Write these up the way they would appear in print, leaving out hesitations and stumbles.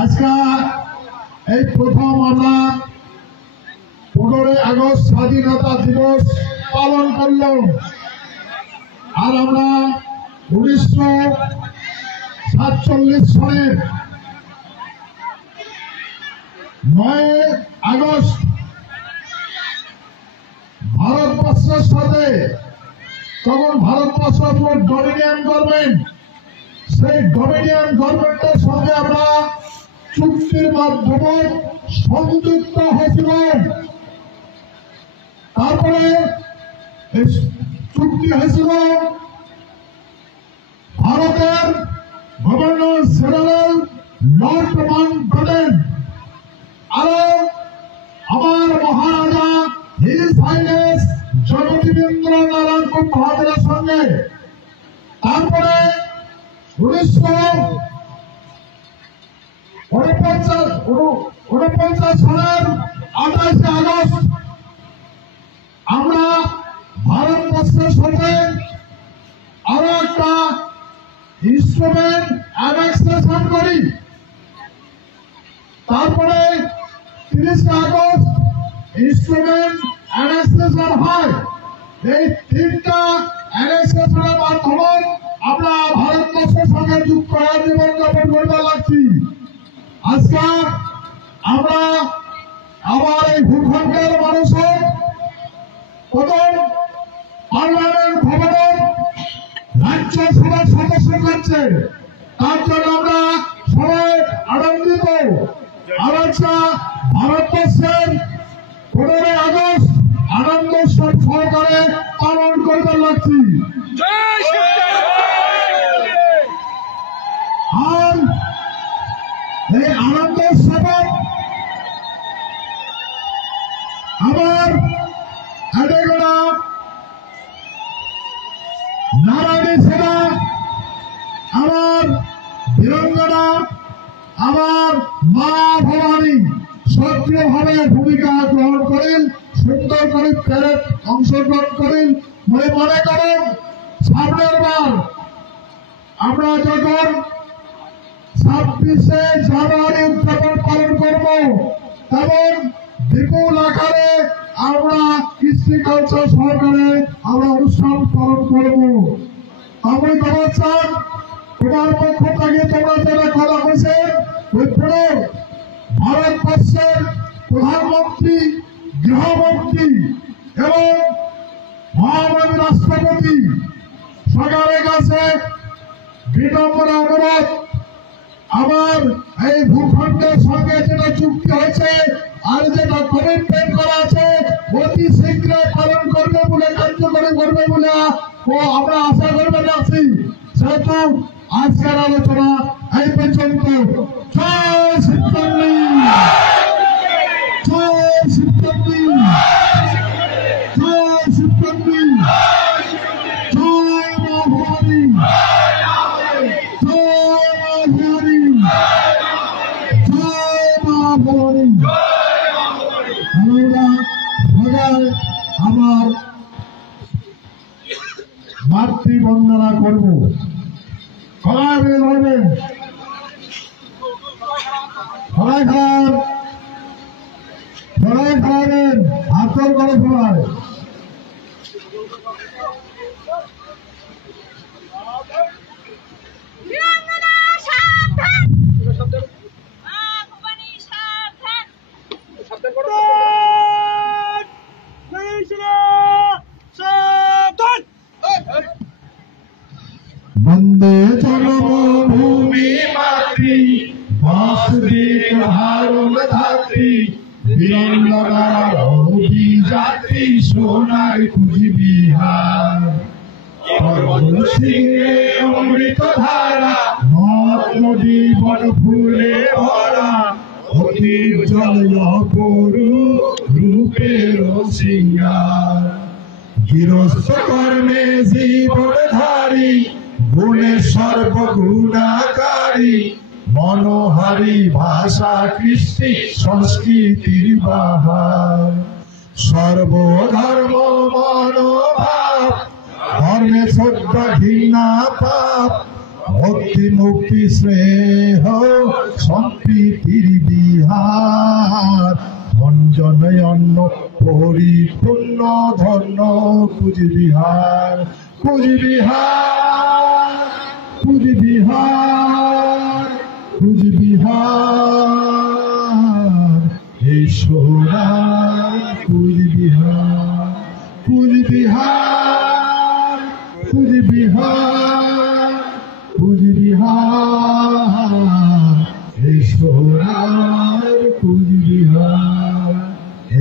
আজকে এই প্রথম আমরা 15 আগস্ট স্বাধীনতা দিবস পালন করলাম। আর আমরা 1947 সালের 9 আগস্ট ভারতবর্ষের সাথে, তখন ভারতবর্ষ ডমিনিয়ন গভর্নমেন্ট, সেই ডমিনিয়ন গভর্নমেন্টের সঙ্গে আমরা চুক্তির মাধ্যমে সংযুক্ত হয়েছিলাম। তারপরে চুক্তি হয়েছিল ভারতের গভর্নর জেনারেল লর্ড মাউন্টব্যাটেন আরো আমার মহারাজা হিজ হাইনেস জগদীবেন্দ্র নারায়ণ মহারাজের সঙ্গে। তারপরে 1949 সালের 28 আগস্ট আমরা ভারতবর্ষের সাথে আরো একটা ইনস্ট্রুমেন্ট অ্যানেক্সেশন করি। তারপরে 30 আগস্ট ইনস্ট্রুমেন্ট অ্যানেক্সেশন হয়। এই তিনটা অ্যানেক্সেশনের মাধ্যমে আমরা ভারতবর্ষের সঙ্গে যুক্ত হয়ে জীবনযাপন করতে লাগছি। আজকে আমরা আমার এই ভূখণ্ডের মানুষের প্রথম পার্লামেন্ট ভবনের রাজ্যসভার সদস্য করছে, তার জন্য আমরা সবাই আনন্দিত। আজকে ভারতবর্ষের 15 আগস্ট আনন্দ সহকারে পালন করতে লাগছি। আর এই আনন্দ সভা আমার এদেগোনা নারায়ণী সেনা, আমার বীরঙ্গনা, আমার মা ভবানী সক্রিয়ভাবে ভূমিকা গ্রহণ করেন, সুন্দর করে প্যারেড অংশগ্রহণ করেন। মনে করেন সামনের বার আমরা যখন 26শে জানুয়ারি উদযাপন পালন করব, তখন বিপুল আকারে আমরা কৃষ্টি কালচার সহকারে আমরা অনুষ্ঠান পালন করব। আমি খবর চান তোমার পক্ষ থেকে তোমরা যারা কথা হয়েছে ভারতবর্ষের প্রধানমন্ত্রী, গৃহমন্ত্রী এবং মহামান্য রাষ্ট্রপতি সরকারের কাছে বিনম্র অনুরোধ, আমার এই ভূখণ্ডের সঙ্গে যেটা চুক্তি হয়েছে আর যেটা কমিটমেন্ট করা আছে অতি শীঘ্রই পালন করবে বলে, কার্যকরী করবে বলে আমরা আশা করবে যাচ্ছি। সেহেতু আজকের আলোচনা এই পর্যন্ত। জয় শিবচন্ডী, জয় শিবচন্ডী, জয় শিবচন্ডী, জয় মা ভবানী, জয় মা ভবানী, জয় মা ভবানী। আমরা সবাই আমার মাতৃবন্দনা করব। সবাই মিলে ধরবেন, সবাই খান, সবাই খাওয়াবেন, হাত জোর করে সবাই। বন্দে জন্মভূমি মাতৃ বাসুদেব হারুণ ধাত্রী বীরঙ্গনার অভিযাত্রী সোনার কুচবিহার সিংহে অমৃত ধারা নদ নদী বন ফুলে ভরা অতি উজ্জ্বল গরু রূপের সিংহার গৃহস্থ কর্মে জীবনধারী গুণে সর্বগুণাকারী মনোহারী ভাষা কৃষ্টি সংস্কৃতির বাহার সর্বধর্ম মনোভাব ধর্মে শ্রদ্ধা ঘৃণা পাপ ভক্তি মুক্তি স্নেহ সম্প্রীতির বিহার ধনজনয় অন্ন পরিপূর্ণ ধন্য কুচবিহার কুচবিহার কুচবিহার কুচবিহার ঈশ্বরার কুচবিহার কুচবিহার কুচবিহার কুচবিহার ঈশ্বরার কুচবিহার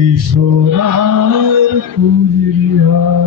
ঈশ্বরার কুচবিহার।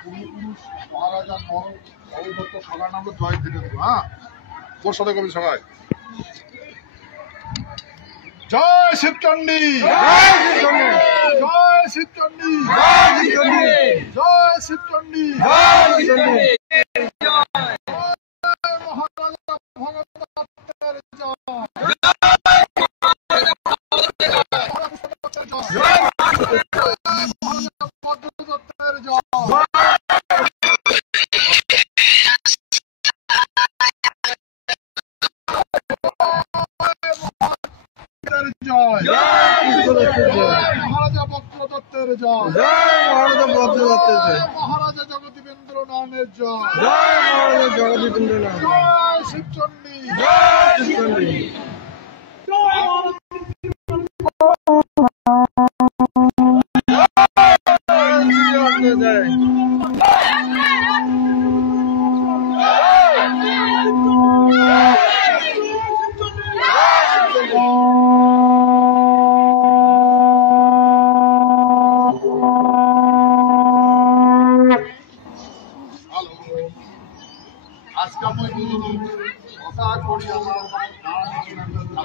পূর্বপুরুষ মহারাজা নর অবদত্ত সবার নাম হলো জয় ধীরেন্দ্র। হ্যাঁ, তোর সাথে কবি সবাই জয় শিবচন্ডী, জয় শিবচন্ডী, জয় শিবচন্ডী, মহারাজা ভগত দত্তের জয়, মহারাজা ভদ্র দত্তের জয়, জয় মহারাজা ভদ্র দত্তের জয়, মহারাজা জগদীবেন্দ্র নাথের জয়, জয় শিবচন্ডী, আজকে আমি কথা করি আমার